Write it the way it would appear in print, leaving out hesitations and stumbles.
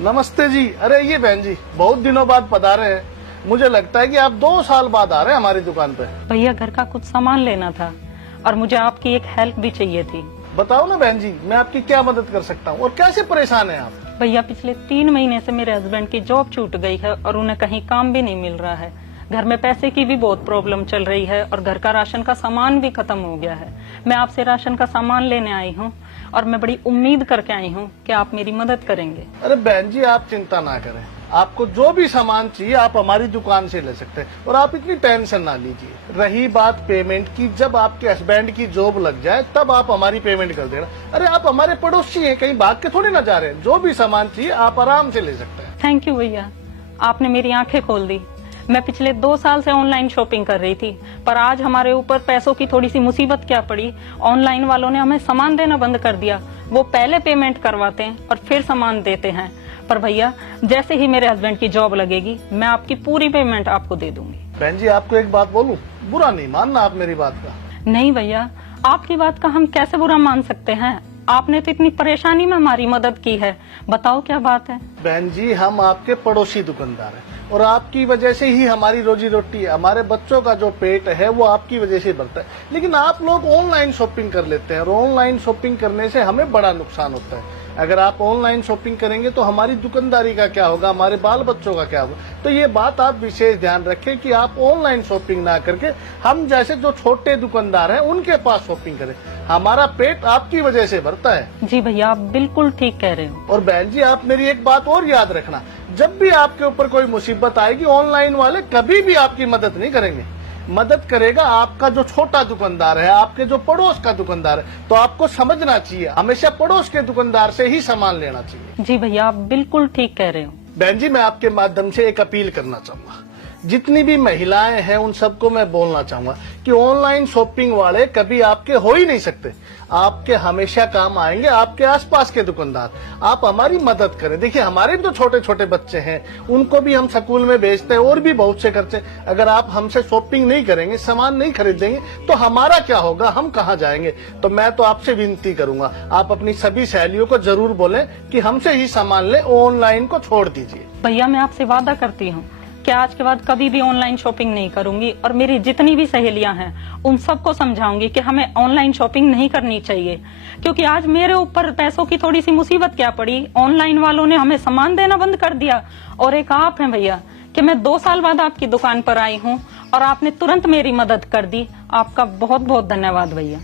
नमस्ते जी। अरे ये बहन जी बहुत दिनों बाद पधारे हैं। मुझे लगता है कि आप 2 साल बाद आ रहे हैं हमारी दुकान पे। भैया घर का कुछ सामान लेना था और मुझे आपकी एक हेल्प भी चाहिए थी। बताओ ना बहन जी, मैं आपकी क्या मदद कर सकता हूँ और कैसे परेशान हैं आप? भैया पिछले 3 महीने से मेरे हस्बैंड की जॉब छूट गई है और उन्हें कहीं काम भी नहीं मिल रहा है। घर में पैसे की भी बहुत प्रॉब्लम चल रही है और घर का राशन का सामान भी खत्म हो गया है। मैं आपसे राशन का सामान लेने आई हूँ और मैं बड़ी उम्मीद करके आई हूँ कि आप मेरी मदद करेंगे। अरे बहन जी आप चिंता ना करें, आपको जो भी सामान चाहिए आप हमारी दुकान से ले सकते हैं और आप इतनी टेंशन ना लीजिए। रही बात पेमेंट की, जब आपके हस्बैंड की जॉब लग जाए तब आप हमारी पेमेंट कर देना। अरे आप हमारे पड़ोसी हैं, कहीं भाग के थोड़ी ना जा रहे हैं। जो भी सामान चाहिए आप आराम से ले सकते हैं। थैंक यू भैया, आपने मेरी आंखें खोल दी। मैं पिछले 2 साल से ऑनलाइन शॉपिंग कर रही थी, पर आज हमारे ऊपर पैसों की थोड़ी सी मुसीबत क्या पड़ी, ऑनलाइन वालों ने हमें सामान देना बंद कर दिया। वो पहले पेमेंट करवाते हैं और फिर सामान देते हैं। पर भैया जैसे ही मेरे हस्बैंड की जॉब लगेगी मैं आपकी पूरी पेमेंट आपको दे दूंगी। बहन जी आपको एक बात बोलूं, बुरा नहीं मानना आप मेरी बात का। नहीं भैया, आपकी बात का हम कैसे बुरा मान सकते हैं? आपने तो इतनी परेशानी में हमारी मदद की है, बताओ क्या बात है? बहन जी हम आपके पड़ोसी दुकानदार हैं और आपकी वजह से ही हमारी रोजी रोटी है। हमारे बच्चों का जो पेट है वो आपकी वजह से बढ़ता है। लेकिन आप लोग ऑनलाइन शॉपिंग कर लेते हैं और ऑनलाइन शॉपिंग करने से हमें बड़ा नुकसान होता है। अगर आप ऑनलाइन शॉपिंग करेंगे तो हमारी दुकानदारी का क्या होगा, हमारे बाल बच्चों का क्या होगा। तो ये बात आप विशेष ध्यान रखें कि आप ऑनलाइन शॉपिंग ना करके हम जैसे जो छोटे दुकानदार हैं उनके पास शॉपिंग करें। हमारा पेट आपकी वजह से भरता है। जी भैया आप बिल्कुल ठीक कह रहे हो। और बहन जी आप मेरी एक बात और याद रखना, जब भी आपके ऊपर कोई मुसीबत आएगी ऑनलाइन वाले कभी भी आपकी मदद नहीं करेंगे। मदद करेगा आपका जो छोटा दुकानदार है, आपके जो पड़ोस का दुकानदार है। तो आपको समझना चाहिए हमेशा पड़ोस के दुकानदार से ही सामान लेना चाहिए। जी भैया आप बिल्कुल ठीक कह रहे हो। बहन जी मैं आपके माध्यम से एक अपील करना चाहूंगा, जितनी भी महिलाएं हैं उन सबको मैं बोलना चाहूंगा कि ऑनलाइन शॉपिंग वाले कभी आपके हो ही नहीं सकते। आपके हमेशा काम आएंगे आपके आसपास के दुकानदार। आप हमारी मदद करें। देखिए हमारे भी तो छोटे छोटे बच्चे हैं, उनको भी हम स्कूल में भेजते हैं और भी बहुत से खर्चे। अगर आप हमसे शॉपिंग नहीं करेंगे, सामान नहीं खरीदेंगे तो हमारा क्या होगा, हम कहाँ जाएंगे। तो मैं तो आपसे विनती करूंगा आप अपनी सभी सहेलियों को जरूर बोलें कि हमसे ही सामान लें, ऑनलाइन को छोड़ दीजिए। भैया मैं आपसे वादा करती हूँ कि आज के बाद कभी भी ऑनलाइन शॉपिंग नहीं करूंगी और मेरी जितनी भी सहेलियां हैं उन सबको समझाऊंगी कि हमें ऑनलाइन शॉपिंग नहीं करनी चाहिए। क्योंकि आज मेरे ऊपर पैसों की थोड़ी सी मुसीबत क्या पड़ी, ऑनलाइन वालों ने हमें सामान देना बंद कर दिया। और एक आप हैं भैया कि मैं 2 साल बाद आपकी दुकान पर आई हूँ और आपने तुरंत मेरी मदद कर दी। आपका बहुत बहुत धन्यवाद भैया।